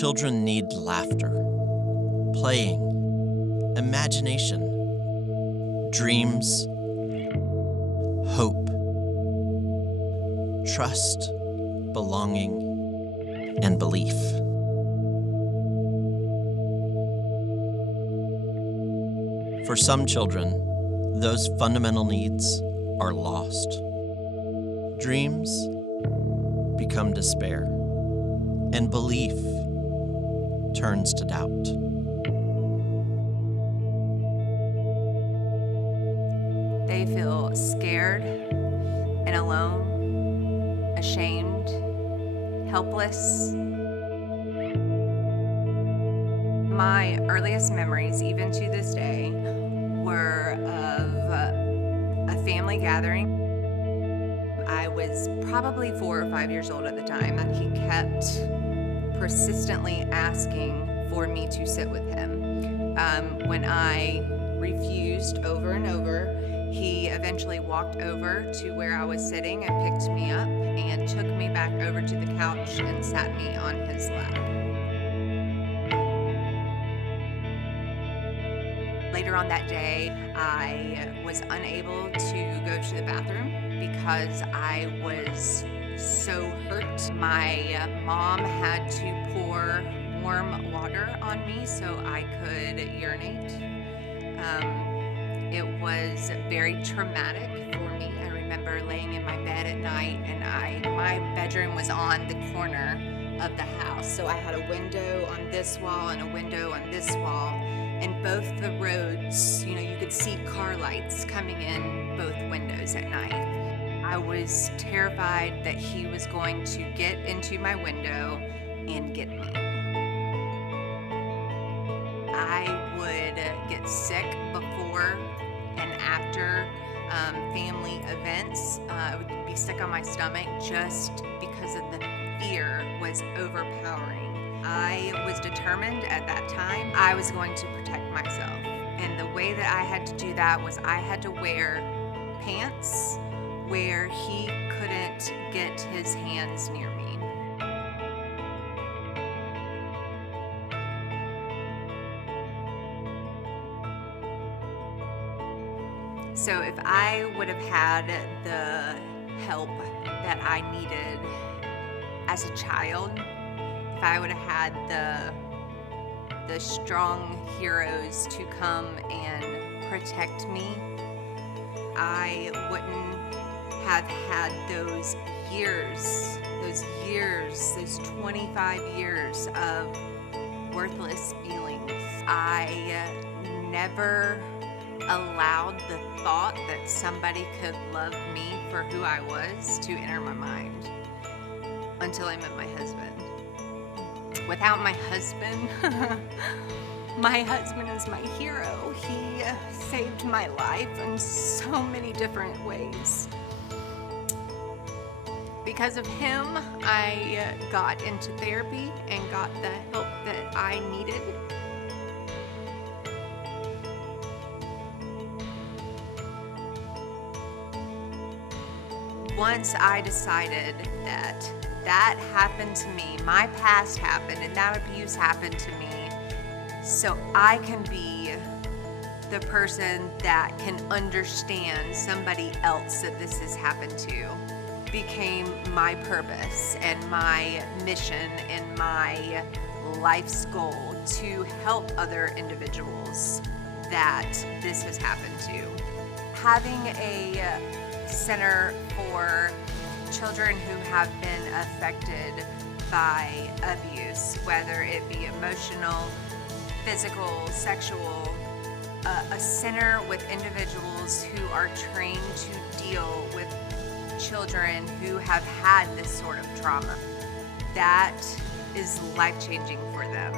Children need laughter, playing, imagination, dreams, hope, trust, belonging, and belief. For some children, those fundamental needs are lost. Dreams become despair, and belief turns to doubt. They feel scared and alone, ashamed, helpless. My earliest memories, even to this day, were of a family gathering. I was probably 4 or 5 years old at the time, and he kept persistently asking for me to sit with him. When I refused over and over, he eventually walked over to where I was sitting and picked me up and took me back over to the couch and sat me on his lap. Later on that day, I was unable to go to the bathroom because I was so hurt. My mom had to pour warm water on me so I could urinate. It was very traumatic for me. I remember laying in my bed at night, and my bedroom was on the corner of the house. So I had a window on this wall and a window on this wall. And both the roads, you could see car lights coming in both windows at night. I was terrified that he was going to get into my window and get me. I would get sick before and after family events. I would be sick on my stomach just because of the fear was overpowering. I was determined at that time I was going to protect myself. And the way that I had to do that was I had to wear pants where he couldn't get his hands near me. So if I would have had the help that I needed as a child, if I would have had the strong heroes to come and protect me, I wouldn't have had those 25 years of worthless feelings. I never allowed the thought that somebody could love me for who I was to enter my mind until I met my husband. Without my husband, my husband is my hero. He saved my life in so many different ways. Because of him, I got into therapy and got the help that I needed. Once I decided that happened to me, my past happened, and that abuse happened to me, so I can be the person that can understand somebody else that this has happened to, became my purpose and my mission and my life's goal to help other individuals that this has happened to. Having a center for children who have been affected by abuse, whether it be emotional, physical, sexual, a center with individuals who are trained to deal with children who have had this sort of trauma. That is life-changing for them.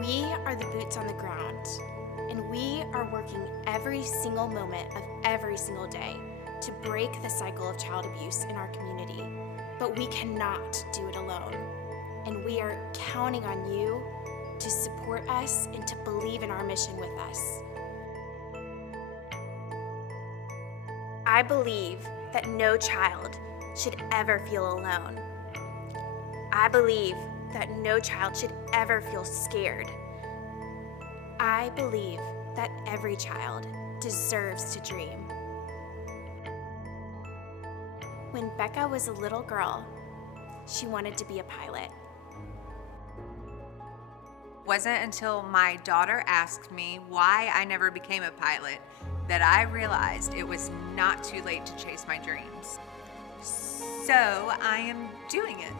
We are the boots on the ground, and we are working every single moment of every single day to break the cycle of child abuse in our community. But we cannot do it alone, and we are counting on you to support us and to believe in our mission with us. I believe that no child should ever feel alone. I believe that no child should ever feel scared. I believe that every child deserves to dream. When Becca was a little girl, she wanted to be a pilot. Wasn't until my daughter asked me why I never became a pilot that I realized it was not too late to chase my dreams. So I am doing it.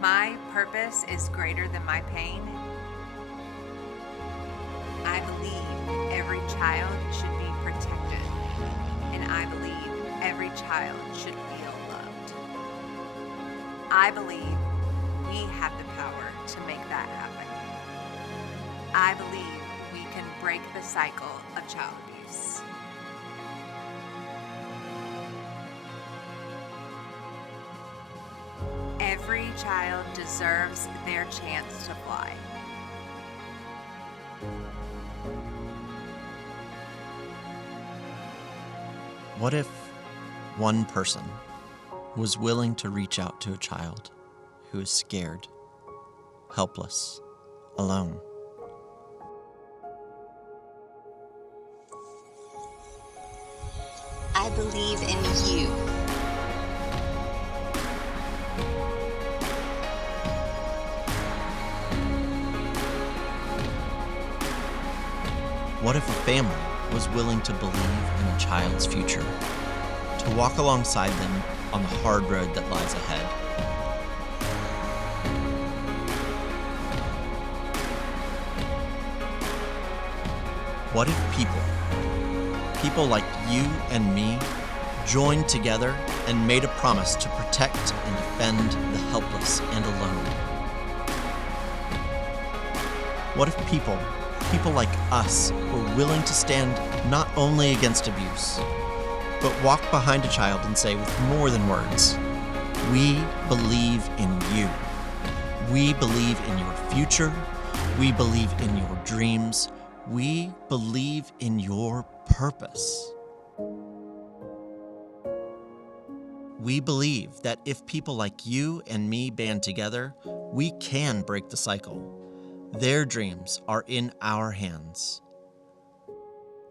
My purpose is greater than my pain. I believe every child should be protected, and I believe every child should feel loved. I believe we have the power to make that happen. I believe we can break the cycle of child abuse. Every child deserves their chance to fly. What if one person was willing to reach out to a child who is scared, helpless, alone? I believe in you. What if a family was willing to believe in a child's future, to walk alongside them on the hard road that lies ahead? What if people like you and me, joined together and made a promise to protect and defend the helpless and alone? What if people like us were willing to stand not only against abuse, but walk behind a child and say with more than words, we believe in you. We believe in your future. We believe in your dreams. We believe in your purpose. We believe that if people like you and me band together, we can break the cycle. Their dreams are in our hands.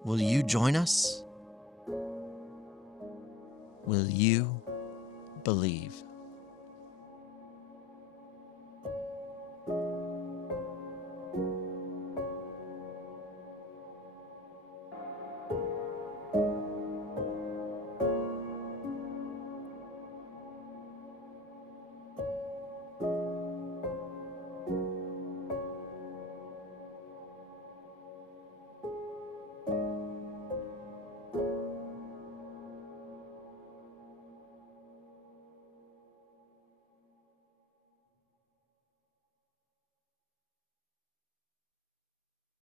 Will you join us? Will you believe?